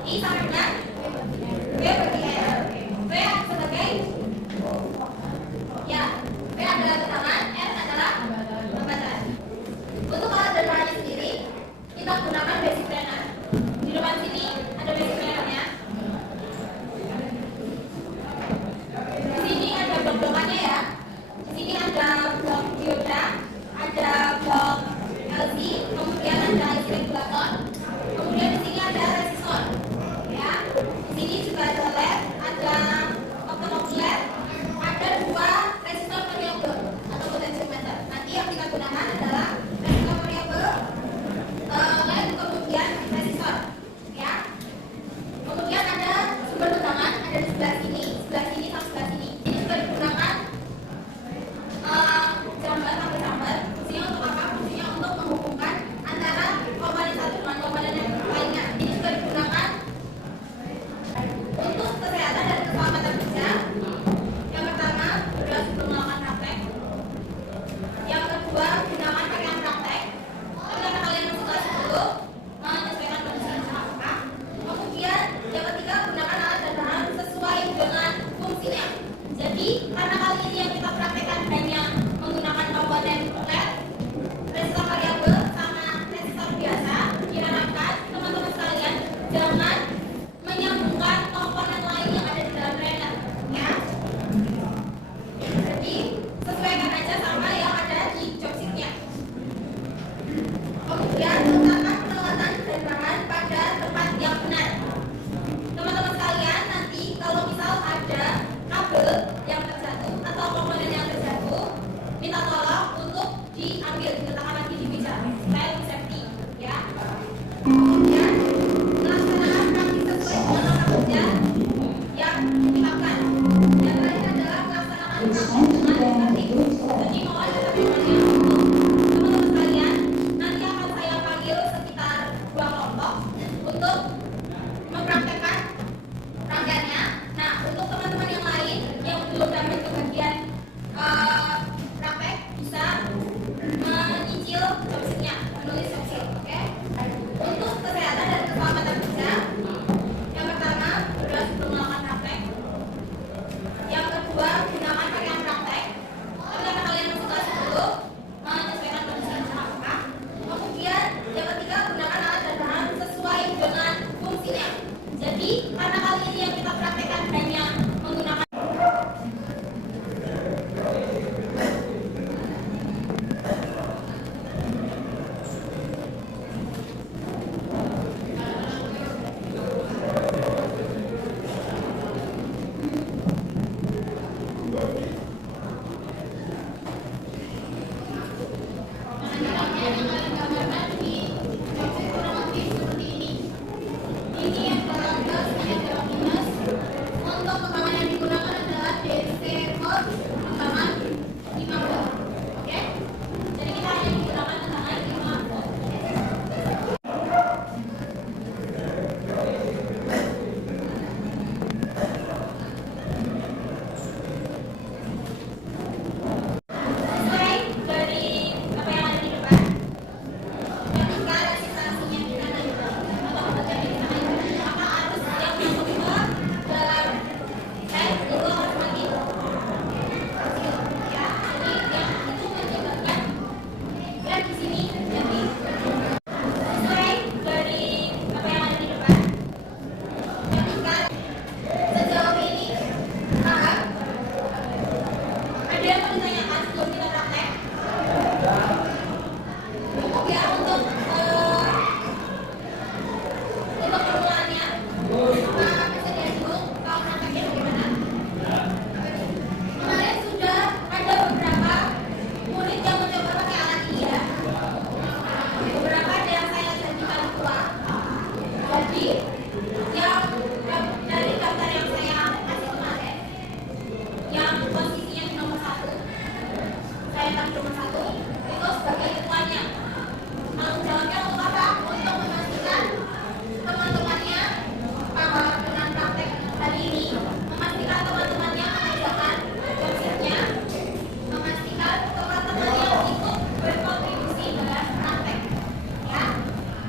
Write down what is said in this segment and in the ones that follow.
I sama dengan B bagi R. B sebagai ya, B adalah keterangan, R adalah hambatan. Untuk alat dan bahannya sendiri, kita gunakan basic planner. Di depan sini ada basic plannernya. Di sini ada blok-blokannya ya. Di sini ada blok dioda, ada blok LC, kemudian ada IC regulator, kemudian di sini ada resistor. Ya, di sini juga ada LED, ada oktav LED, ada dua resistor variabel atau potentiometer. Nanti yang kita gunakan adalah resistor variabel, LED, kemudian resistor. Ya, kemudian ada sumber tegangan, ada di sebelah sini sama sebelah sini. Ini juga digunakan jambar sampai jambar. Fungsinya untuk apa? Fungsinya untuk menghubungkan antara komponen satu dengan komponen yang lainnya. Ini juga digunakan untuk kesehatan dan keselamatan kerja. Yang pertama, adalah sebelum melakukan praktek. Yang kedua, gunakan pakaian praktek. Ketika kalian masuk kelas 10, menyesuaikan kondisi yang apakah. Kemudian, yang ketiga, gunakan alat dan bahan sesuai dengan fungsinya. Jadi, karena kali ini yang kita praktekkan hanya menggunakan komponen LED, resistor variabel sama resistor biasa, diharapkan teman-teman sekalian jangan menyambungkan komponen lain yang ada di dalam planner, ya. Jadi sesuaikan aja sama yang ada di job sheet-nya. Kemudian letakkan peralatan dan bahan pada tempat yang benar. Teman-teman sekalian, nanti kalau misal ada kabel yang terjatuh atau komponen yang terjatuh, minta tolong untuk diambil, diletakkan lagi di meja supaya lebih safety, ya. Kemudian pelaksanaan praktik sesuai dengan norma kerja yang ditetapkan. Yang terakhir adalah melaksanakan praktik dengan tertib. Jadi mohon keterangannya untuk teman-teman sekalian. Nanti akan saya panggil sekitar 2 kelompok untuk mempraktekkan rangkaiannya. Nah, untuk teman-teman yang lain yang belum dapat kebagian praktek bisa menyicil job sheet-nya, menulis job sheet, oke? Untuk kesehatan dan keselamatan kerja, yang pertama adalah sebelum melakukan praktek. Yang kedua, gunakan pakaian praktek. Ketika kalian masuk kelas 10, menyesuaikan kondisi yang apakah. Kemudian yang ketiga, gunakan alat dan bahan sesuai dengan fungsinya. Jadi karena kali ini yang kita praktekkan hanya menggunakan ini yang dalam plus, ini yang dalam minus. Untuk kembangan yang digunakan adalah DC volt kembangan 5 volt. Oke? Jadi kita hanya menggunakan tegangan 5 volt. Sesuai dari apa yang ada di depan. Ketika resistansinya di sana itu atau kebetulan di sana itu, maka arus yang masuk ke dalam set itu akan semakin kecil, ya. Jadi yang itu menyebabkan dan di sini jadi sesuai dari apa yang ada di depan. Ketika sejauh ini paham? Ada yang mau ditanyakan sebelum kita praktek? Cukup ya untuk permukaannya. Apa bisa dilihat dulu kalau prakteknya bagaimana? Kemarin sudah ada beberapa murid yang mencoba pakai alat ini ya. Beberapa ada yang saya janjikan keluar. Jadi yang dari daftar yang saya kasih kemarin, yang posisinya di nomor 1, saya taruh nomor 1 itu sebagai ketuanya. Tanggung jawabnya untuk apa? Untuk memastikan teman-temannya paham dengan praktek hari ini, memastikan teman-temannya mengerjakan job sheet-nya, memastikan teman-temannya ikut berkontribusi dalam praktek, ya.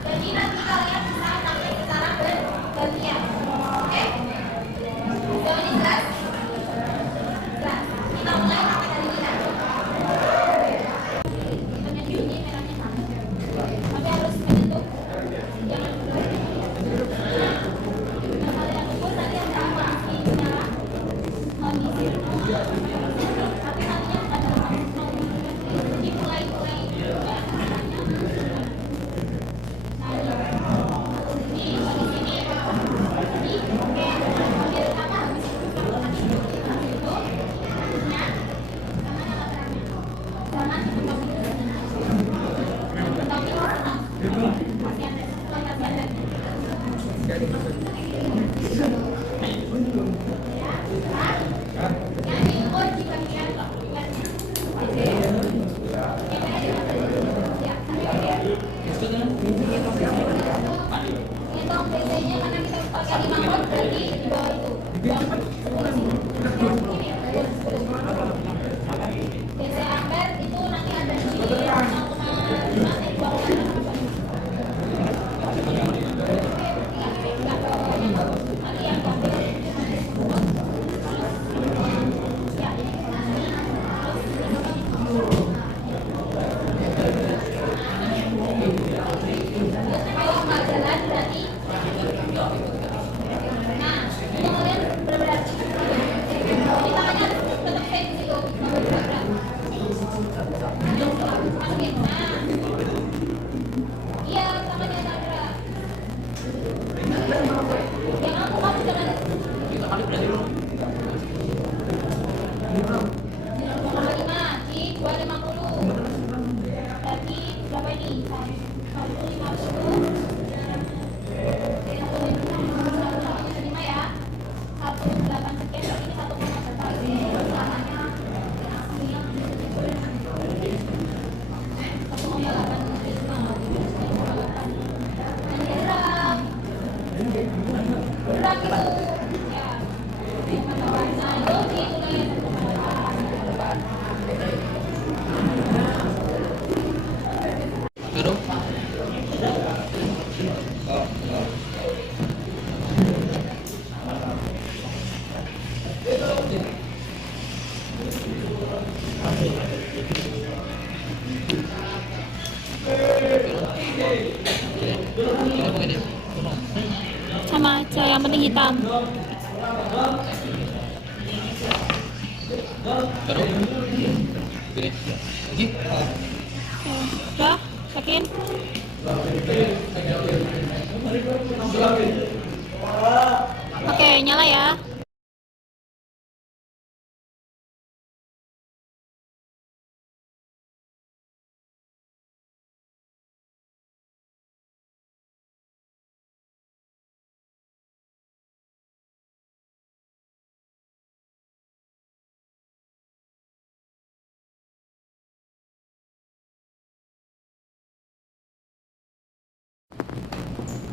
Jadi nanti kalian bisa praktek secara Hitung BC-nya karena kita pakai 5 volt berarti di bawah itu. BC ampere itu nanti ada di 0,5 di bawah. Nanti yang kalau nggak jalan berarti nah itu kalian berat-berat jadi tangannya tetap kayak di situ berat-berat masukin nah iya tangannya berat yang aku mau jangan 0,5 di 250 berarti berapa ini 150 sama aja, yang penting hitam. Udah, yakin? Oke, nyala ya.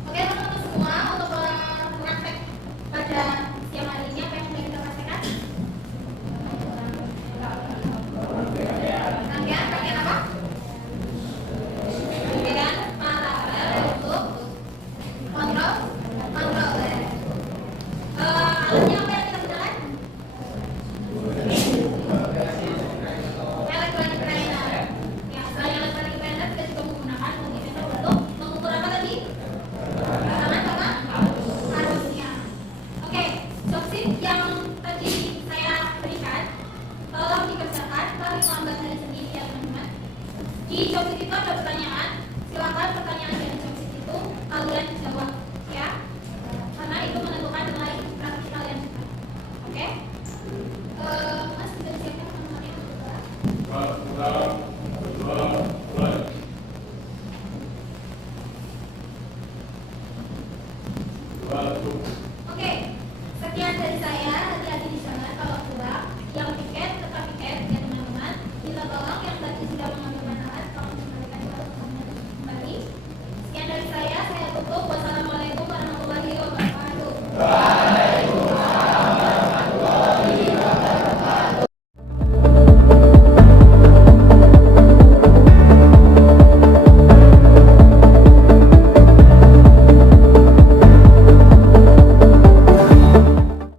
Oke teman-teman semua, untuk praktek pada siang hari ini apa yang sudah kita praktekkan? Rangkaian apa? Rangkaian paralel untuk kontrol. Alatnya apa yang kita gunakan? Electronic grinder. Ya, selain electronic grinder kita juga menggunakan multimeter untuk mengukur apa tadi? Harusnya. Oke, joksit yang tadi saya berikan tolong dikerjakan, tapi lambat hari sendiri ya teman-teman. Di joksit itu ada pertanyaan, silakan pertanyaan dari joksit itu kalian jawab ya, karena itu menentukan nilai praktik kalian juga. Oke, Mas sudah disiapkan teman-teman yang kedua.